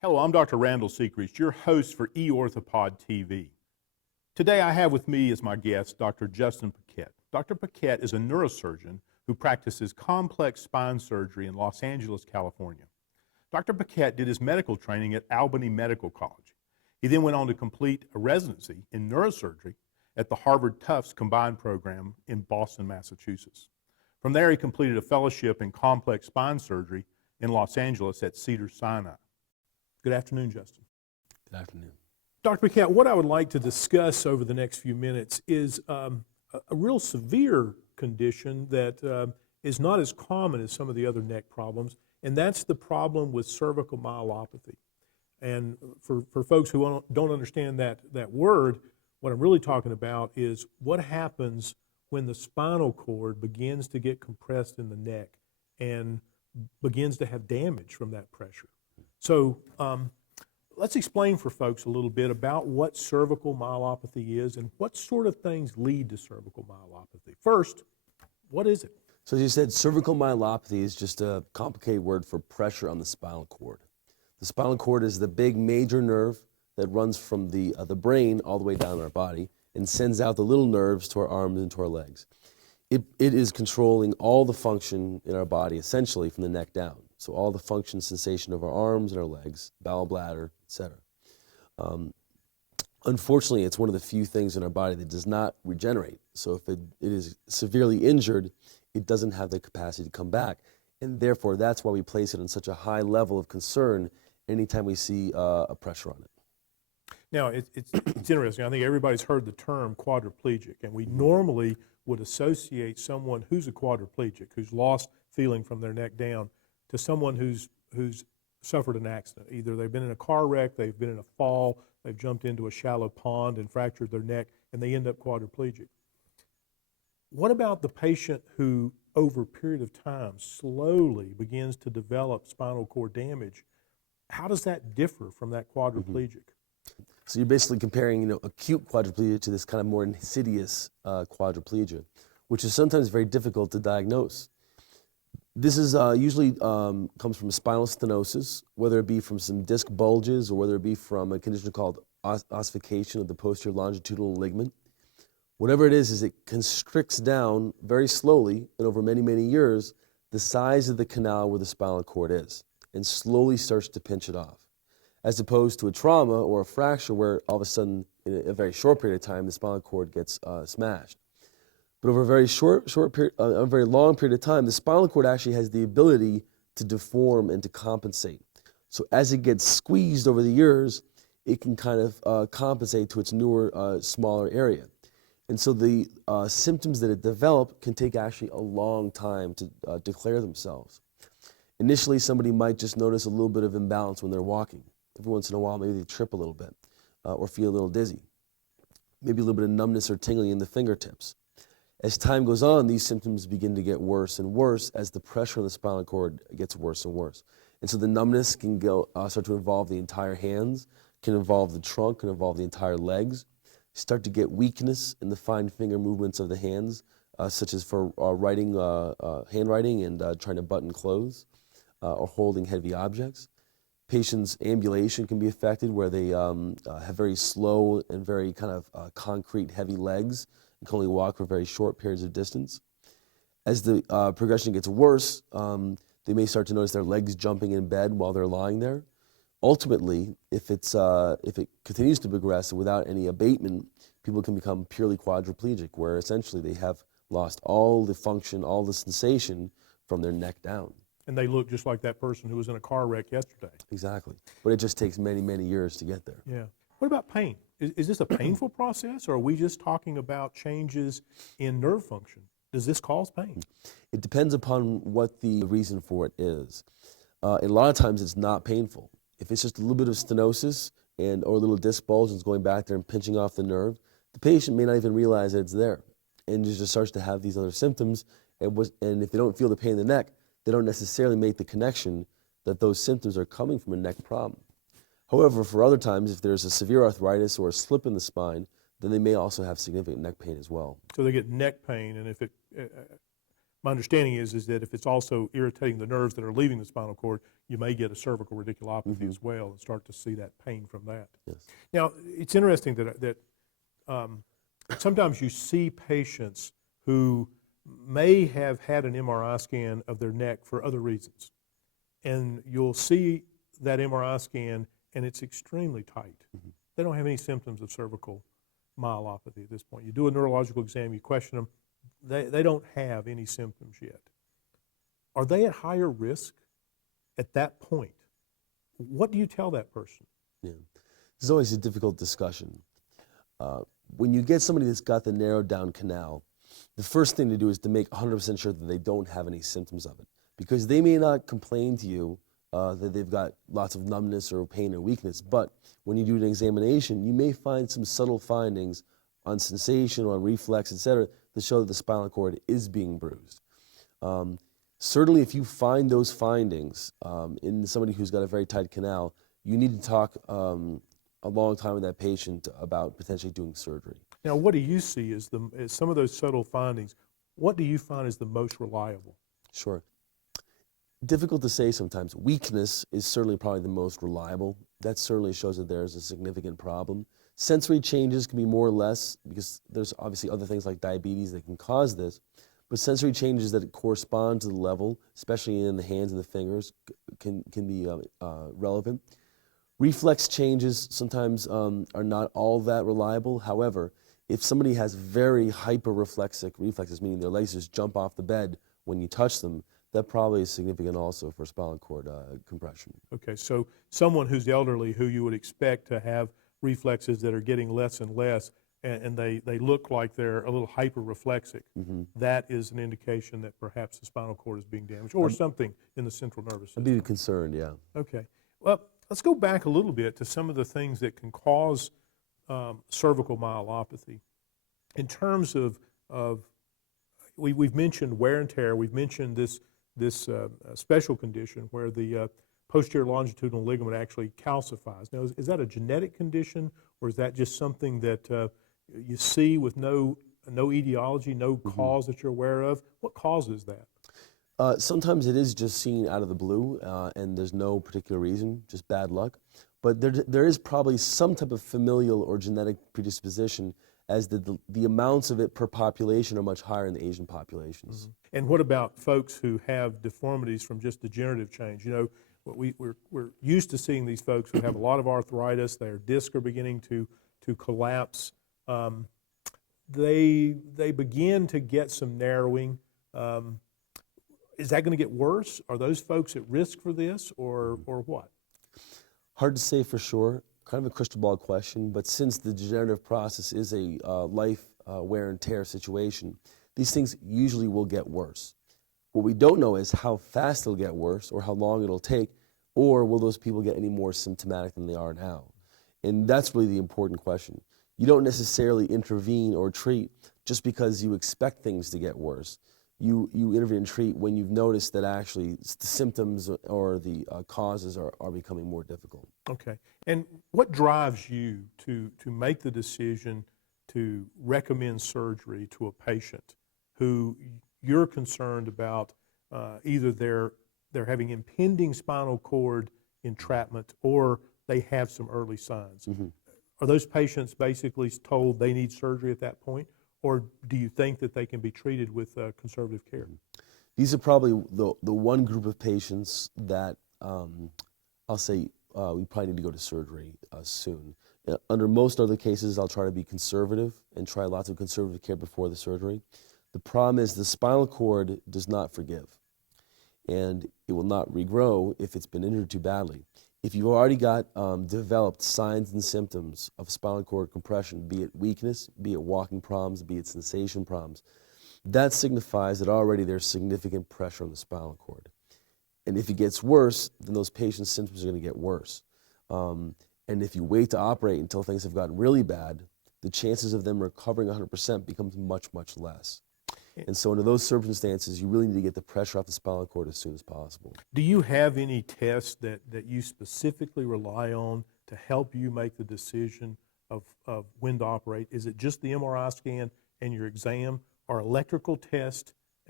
Hello, I'm Dr. Randall Sechrist, your host for eOrthopod TV. Today I have with me as my guest Dr. Justin Paquette. Dr. Paquette is a neurosurgeon who practices complex spine surgery in Los Angeles, California. Dr. Paquette did his medical training at Albany Medical College. He then went on to complete a residency in neurosurgery at the Harvard Tufts Combined Program in Boston, Massachusetts. From there, he completed a fellowship in complex spine surgery in Los Angeles at Cedars-Sinai. Good afternoon, Justin. Good afternoon. Dr. Paquette, what I would like to discuss over the next few minutes is a real severe condition that is not as common as some of the other neck problems, and that's the problem with cervical myelopathy. And for folks who don't understand that word, what I'm really talking about is what happens when the spinal cord begins to get compressed in the neck and begins to have damage from that pressure. So let's explain for folks a little bit about what cervical myelopathy is and what sort of things lead to cervical myelopathy. First, what is it? So as you said, cervical myelopathy is just a complicated word for pressure on the spinal cord. The spinal cord is the big major nerve that runs from the brain all the way down our body and sends out the little nerves to our arms and to our legs. It is controlling all the function in our body, essentially from the neck down. So all the function, sensation of our arms and our legs, bowel, bladder, etc. Unfortunately, it's one of the few things in our body that does not regenerate. So if it is severely injured, it doesn't have the capacity to come back. And therefore, that's why we place it on such a high level of concern anytime we see a pressure on it. Now, it's interesting. I think everybody's heard the term quadriplegic, and we normally would associate someone who's a quadriplegic, who's lost feeling from their neck down, to someone who's suffered an accident. Either they've been in a car wreck, they've been in a fall, they've jumped into a shallow pond and fractured their neck, and they end up quadriplegic. What about the patient who, over a period of time, slowly begins to develop spinal cord damage? How does that differ from that quadriplegic? So you're basically comparing, acute quadriplegia to this kind of more insidious quadriplegia, which is sometimes very difficult to diagnose. This is usually comes from spinal stenosis, whether it be from some disc bulges or whether it be from a condition called ossification of the posterior longitudinal ligament. Whatever it is it constricts down very slowly and over many, many years the size of the canal where the spinal cord is and slowly starts to pinch it off. As opposed to a trauma or a fracture where all of a sudden, in a very short period of time, the spinal cord gets smashed. But over a very a very long period of time, the spinal cord actually has the ability to deform and to compensate. So as it gets squeezed over the years, it can kind of compensate to its newer, smaller area. And so the symptoms that it develop can take actually a long time to declare themselves. Initially, somebody might just notice a little bit of imbalance when they're walking. Every once in a while, maybe they trip a little bit or feel a little dizzy. Maybe a little bit of numbness or tingling in the fingertips. As time goes on, these symptoms begin to get worse and worse as the pressure on the spinal cord gets worse and worse. And so the numbness can start to involve the entire hands, can involve the trunk, can involve the entire legs. Start to get weakness in the fine finger movements of the hands, such as for writing, handwriting and trying to button clothes or holding heavy objects. Patients' ambulation can be affected where they have very slow and very kind of concrete heavy legs and can only walk for very short periods of distance. As the progression gets worse, they may start to notice their legs jumping in bed while they're lying there. Ultimately, if it continues to progress without any abatement, people can become purely quadriplegic, where essentially they have lost all the function, all the sensation from their neck down. And they look just like that person who was in a car wreck yesterday. Exactly. But it just takes many, many years to get there. Yeah. What about pain? Is this a painful process, or are we just talking about changes in nerve function? Does this cause pain? It depends upon what the reason for it is. And a lot of times it's not painful. If it's just a little bit of stenosis or a little disc bulge that's going back there and pinching off the nerve, the patient may not even realize that it's there and just starts to have these other symptoms. And if they don't feel the pain in the neck, they don't necessarily make the connection that those symptoms are coming from a neck problem. However, for other times, if there's a severe arthritis or a slip in the spine, then they may also have significant neck pain as well. So they get neck pain, and if it my understanding is that if it's also irritating the nerves that are leaving the spinal cord, you may get a cervical radiculopathy as well and start to see that pain from that. Yes. Now, it's interesting that sometimes you see patients who may have had an MRI scan of their neck for other reasons, and you'll see that MRI scan, and it's extremely tight. They don't have any symptoms of cervical myelopathy at this point. You do a neurological exam, you question them, they don't have any symptoms yet. Are they at higher risk at that point? What do you tell that person? Yeah. It's always a difficult discussion. When you get somebody that's got the narrowed down canal, the first thing to do is to make 100% sure that they don't have any symptoms of it. Because they may not complain to you that they've got lots of numbness or pain or weakness, but when you do an examination, you may find some subtle findings on sensation or on reflex, et cetera, that show that the spinal cord is being bruised. Certainly, if you find those findings in somebody who's got a very tight canal, you need to talk a long time with that patient about potentially doing surgery. Now, what do you see as some of those subtle findings? What do you find is the most reliable? Sure. Difficult to say sometimes. Weakness is certainly probably the most reliable. That certainly shows that there's a significant problem. Sensory changes can be more or less, because there's obviously other things like diabetes that can cause this, but sensory changes that correspond to the level, especially in the hands and the fingers, can be relevant. Reflex changes sometimes are not all that reliable. However, if somebody has very hyperreflexic reflexes, meaning their legs just jump off the bed when you touch them, that probably is significant also for spinal cord compression. Okay, so someone who's elderly who you would expect to have reflexes that are getting less and less, and they look like they're a little hyper-reflexic, that is an indication that perhaps the spinal cord is being damaged or something in the central nervous system. I'd be concerned, yeah. Okay. Well, let's go back a little bit to some of the things that can cause cervical myelopathy. In terms of we've mentioned wear and tear, we've mentioned this special condition where the posterior longitudinal ligament actually calcifies. Now, is that a genetic condition, or is that just something that you see with no etiology, no cause that you're aware of? What causes that? Sometimes it is just seen out of the blue, and there's no particular reason, just bad luck. But there is probably some type of familial or genetic predisposition, as the amounts of it per population are much higher in the Asian populations. And what about folks who have deformities from just degenerative change? You know, we're used to seeing these folks who have a lot of arthritis, their discs are beginning to collapse. They begin to get some narrowing. Is that going to get worse? Are those folks at risk for this, or what? Hard to say for sure. Kind of a crystal ball question, but since the degenerative process is a life wear and tear situation, these things usually will get worse. What we don't know is how fast it'll get worse, or how long it'll take, or will those people get any more symptomatic than they are now? And that's really the important question. You don't necessarily intervene or treat just because you expect things to get worse. You intervene and treat when you've noticed that actually the symptoms or the causes are becoming more difficult. Okay. And what drives you to make the decision to recommend surgery to a patient who you're concerned about either they're having impending spinal cord entrapment or they have some early signs? Are those patients basically told they need surgery at that point? Or do you think that they can be treated with conservative care? These are probably the one group of patients that I'll say we probably need to go to surgery soon. Under most other cases, I'll try to be conservative and try lots of conservative care before the surgery. The problem is the spinal cord does not forgive, and it will not regrow if it's been injured too badly. If you've already got developed signs and symptoms of spinal cord compression, be it weakness, be it walking problems, be it sensation problems, that signifies that already there's significant pressure on the spinal cord. And if it gets worse, then those patients' symptoms are going to get worse. And if you wait to operate until things have gotten really bad, the chances of them recovering 100% becomes much, much less. And so under those circumstances, you really need to get the pressure off the spinal cord as soon as possible. Do you have any tests that you specifically rely on to help you make the decision of when to operate? Is it just the MRI scan and your exam, or electrical test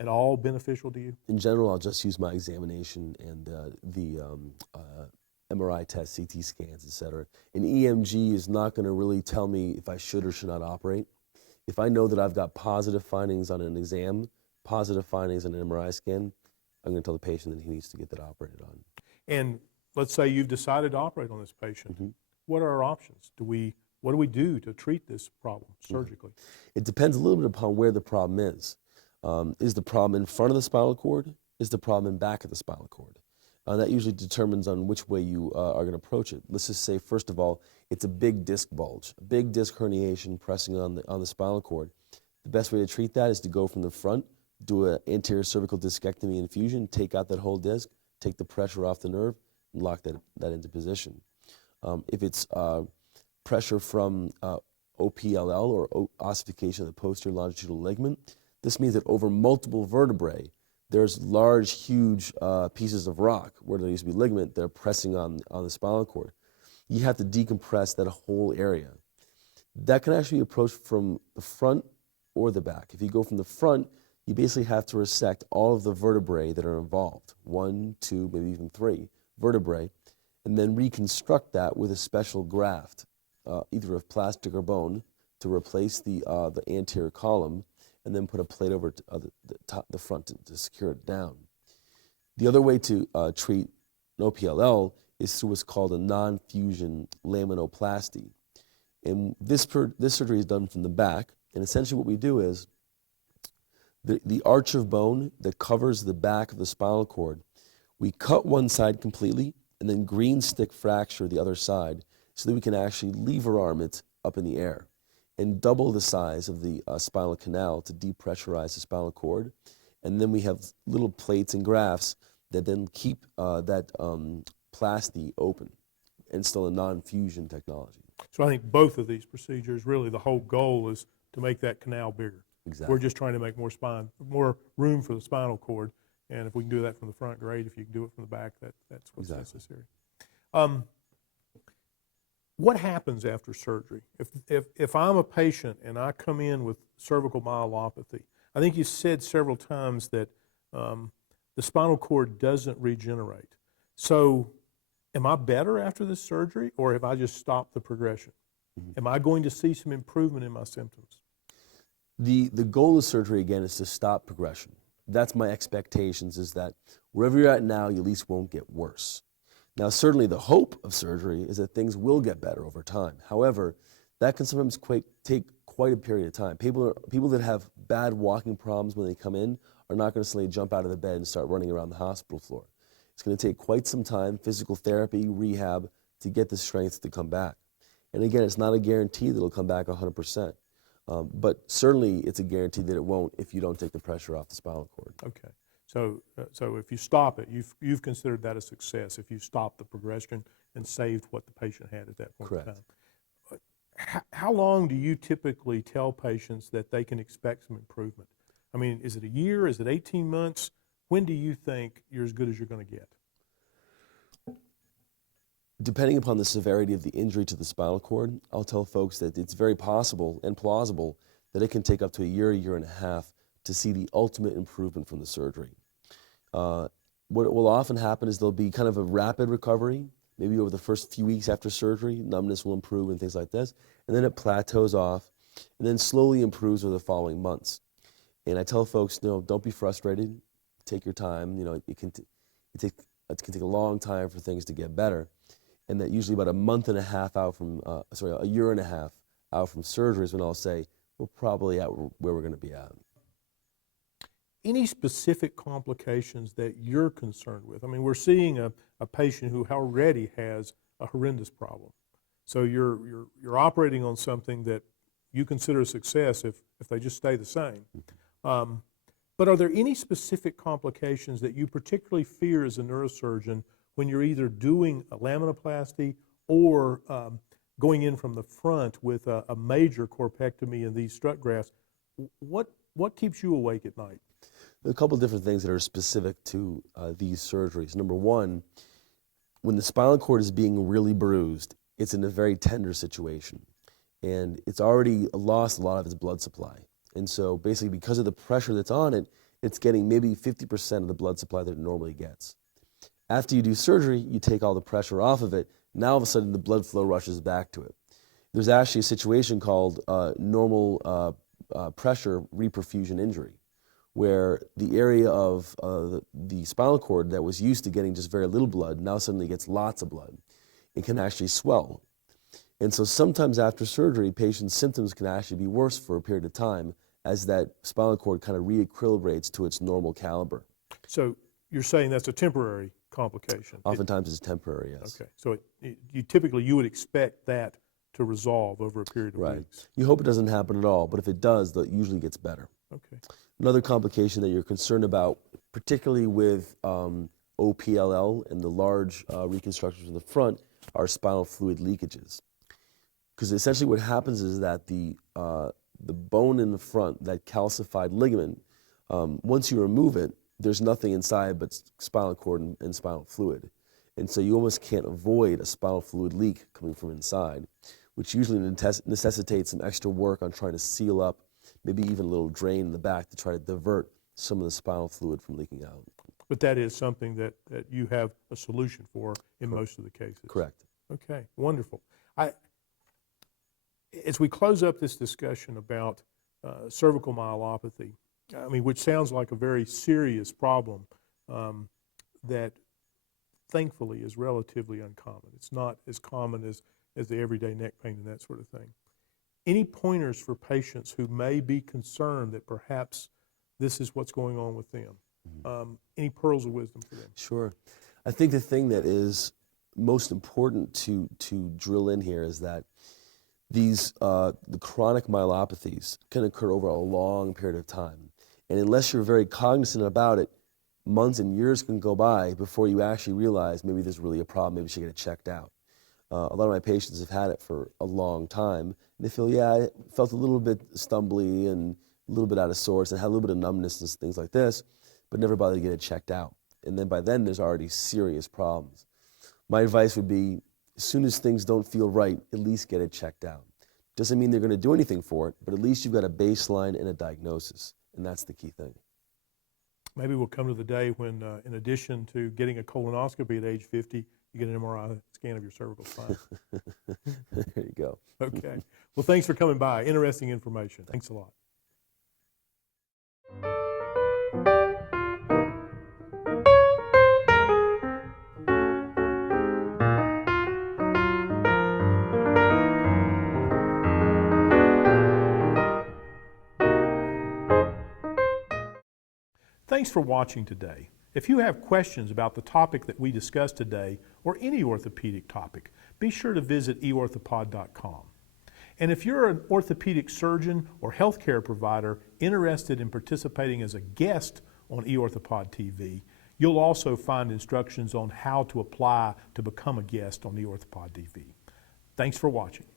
at all beneficial to you? In general, I'll just use my examination and the MRI tests, CT scans, et cetera. An EMG is not going to really tell me if I should or should not operate. If I know that I've got positive findings on an exam, positive findings on an MRI scan, I'm going to tell the patient that he needs to get that operated on. And let's say you've decided to operate on this patient. What are our options? What do we do to treat this problem surgically? It depends a little bit upon where the problem is. Is the problem in front of the spinal cord? Is the problem in back of the spinal cord? That usually determines on which way you are going to approach it. Let's just say, first of all, it's a big disc bulge, a big disc herniation pressing on the spinal cord. The best way to treat that is to go from the front, do an anterior cervical discectomy infusion, take out that whole disc, take the pressure off the nerve, and lock that into position. If it's pressure from OPLL, or ossification of the posterior longitudinal ligament, this means that over multiple vertebrae, there's large, huge pieces of rock where there used to be ligament that are pressing on the spinal cord. You have to decompress that whole area. That can actually be approached from the front or the back. If you go from the front, you basically have to resect all of the vertebrae that are involved, 1, 2, maybe even 3 vertebrae, and then reconstruct that with a special graft, either of plastic or bone, to replace the anterior column, and then put a plate over the front to secure it down. The other way to treat an OPLL is through what's called a non-fusion laminoplasty. And this surgery is done from the back, and essentially what we do is the arch of bone that covers the back of the spinal cord, we cut one side completely and then green stick fracture the other side so that we can actually lever arm it up in the air and double the size of the spinal canal to depressurize the spinal cord. And then we have little plates and grafts that then keep that plasty open, and still a non-fusion technology. So I think both of these procedures, really the whole goal is to make that canal bigger. Exactly. We're just trying to make more room for the spinal cord, and if we can do that from the front, great. If you can do it from the back, that's what's necessary. What happens after surgery? If I'm a patient and I come in with cervical myelopathy, I think you said several times that the spinal cord doesn't regenerate. So am I better after this surgery, or have I just stopped the progression? Am I going to see some improvement in my symptoms? The goal of surgery, again, is to stop progression. That's my expectations, is that wherever you're at now, you at least won't get worse. Now, certainly the hope of surgery is that things will get better over time. However, that can sometimes take quite a period of time. People that have bad walking problems when they come in are not going to suddenly jump out of the bed and start running around the hospital floor. It's going to take quite some time, physical therapy, rehab, to get the strength to come back. And again, it's not a guarantee that it'll come back 100%. But certainly it's a guarantee that it won't if you don't take the pressure off the spinal cord. Okay. So if you stop it, you've considered that a success if you stopped the progression and saved what the patient had at that point Correct. in time. How long do you typically tell patients that they can expect some improvement? I mean, is it a year? Is it 18 months? When do you think you're as good as you're going to get? Depending upon the severity of the injury to the spinal cord, I'll tell folks that it's very possible and plausible that it can take up to a year and a half to see the ultimate improvement from the surgery. What will often happen is there'll be kind of a rapid recovery, maybe over the first few weeks after surgery, numbness will improve and things like this, and then it plateaus off, and then slowly improves over the following months. And I tell folks, don't be frustrated, take your time. It can take a long time for things to get better, and that usually about a year and a half out from surgery is when I'll say, we're probably at where we're going to be at. Any specific complications that you're concerned with? I mean, we're seeing a patient who already has a horrendous problem. So you're operating on something that you consider a success if they just stay the same. But are there any specific complications that you particularly fear as a neurosurgeon when you're either doing a laminoplasty or going in from the front with a major corpectomy and these strut grafts? What keeps you awake at night? A couple of different things that are specific to these surgeries. Number one, when the spinal cord is being really bruised, it's in a very tender situation, and it's already lost a lot of its blood supply. And so basically, because of the pressure that's on it, it's getting maybe 50% of the blood supply that it normally gets. After you do surgery, you take all the pressure off of it. Now all of a sudden the blood flow rushes back to it. There's actually a situation called normal pressure reperfusion injury, where the area of the spinal cord that was used to getting just very little blood now suddenly gets lots of blood. It can actually swell. And so sometimes after surgery, patients' symptoms can actually be worse for a period of time as that spinal cord kind of re-equilibrates to its normal caliber. So you're saying that's a temporary complication? Oftentimes it's temporary, yes. Okay, so you would expect that to resolve over a period of Right. weeks? You hope it doesn't happen at all, but if it does, that usually gets better. Okay. Another complication that you're concerned about, particularly with OPLL and the large reconstructions in the front, are spinal fluid leakages. Because essentially what happens is that the bone in the front, that calcified ligament, once you remove it, there's nothing inside but spinal cord and spinal fluid. And so you almost can't avoid a spinal fluid leak coming from inside, which usually necessitates some extra work on trying to seal up, maybe even a little drain in the back to try to divert some of the spinal fluid from leaking out. But that is something that you have a solution for in most of the cases? Correct. Okay, wonderful. As we close up this discussion about cervical myelopathy, I mean, which sounds like a very serious problem that thankfully is relatively uncommon. It's not as common as the everyday neck pain and that sort of thing. Any pointers for patients who may be concerned that perhaps this is what's going on with them? Any pearls of wisdom for them? Sure. I think the thing that is most important to drill in here is that these the chronic myelopathies can occur over a long period of time. And unless you're very cognizant about it, months and years can go by before you actually realize maybe there's really a problem, maybe you should get it checked out. A lot of my patients have had it for a long time, and they feel, yeah, I felt a little bit stumbly and a little bit out of sorts and had a little bit of numbness and things like this, but never bothered to get it checked out. And then by then, there's already serious problems. My advice would be, as soon as things don't feel right, at least get it checked out. Doesn't mean they're going to do anything for it, but at least you've got a baseline and a diagnosis, and that's the key thing. Maybe we'll come to the day when, in addition to getting a colonoscopy at age 50, you get an MRI scan of your cervical spine. There you go. Okay. Well, thanks for coming by. Interesting information. Thanks a lot. Thanks for watching today. If you have questions about the topic that we discussed today or any orthopedic topic, be sure to visit eorthopod.com. And if you're an orthopedic surgeon or healthcare provider interested in participating as a guest on eOrthopod TV, you'll also find instructions on how to apply to become a guest on eOrthopod TV. Thanks for watching.